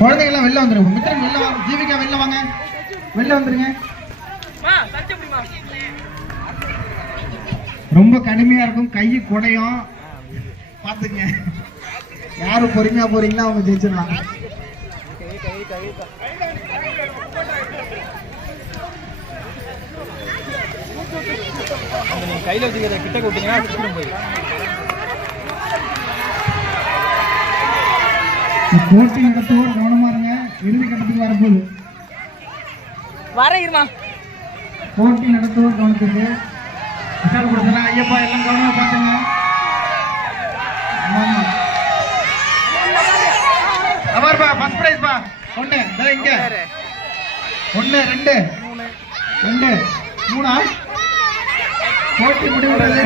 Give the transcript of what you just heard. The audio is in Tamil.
குழந்தைங்களாம் வெளில வந்துருங்க. மித்திரன் வெளில வாங்க. ஜீவிகா வெளில வாங்க. வெளில வந்துருங்க. ரொம்ப கடுமையா இருக்கும். கை குடையும் பாத்துங்க. யாரு பொறுமையா போறீங்களா அவங்க ஜெயிச்சிடலாம். கையில வச்சுக்கிற கிட்ட கூட்டிங்கன்னா போய் போட்டி நடத்துவோர் கவனமா இருங்க. இறுதி கட்டத்துக்கு வரப்போகுது. வரையுமா போட்டி நடத்துவோர் கவனத்துக்கு விசால் கொடுத்தா ஐயப்பா எல்லாம் கவனமா பாத்துங்க. அவர்பா ஃபர்ஸ்ட் பிரைஸ் பா. ஒண்ணு இங்க 1 2 2 3 போட்டி முடிவுறது.